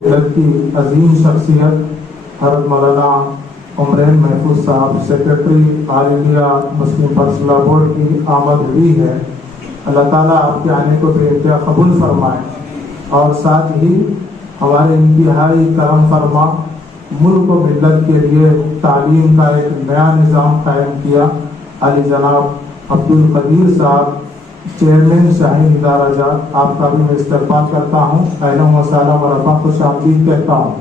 की अजीम शख्सियत हज़रत मौलाना उमरैन महफूज साहब secretary all India Muslim personal board की आमद हुई है। अल्लाह ताला आपके आने को बेइंतहा कबूल फरमाए और साथ ही हमारे इंतहाई करम फरमा मुल्क व मिल्लत के लिए तालीम का एक नया निज़ाम कायम किया। अली जनाब अब्दुल कदीर साहब चेयरमैन शाहीन इदारा जात, आपका भी मैं इस्तकबाल करता हूँ। अहलन व सहलन व मरहबा, खुश आमदीद कहता हूँ।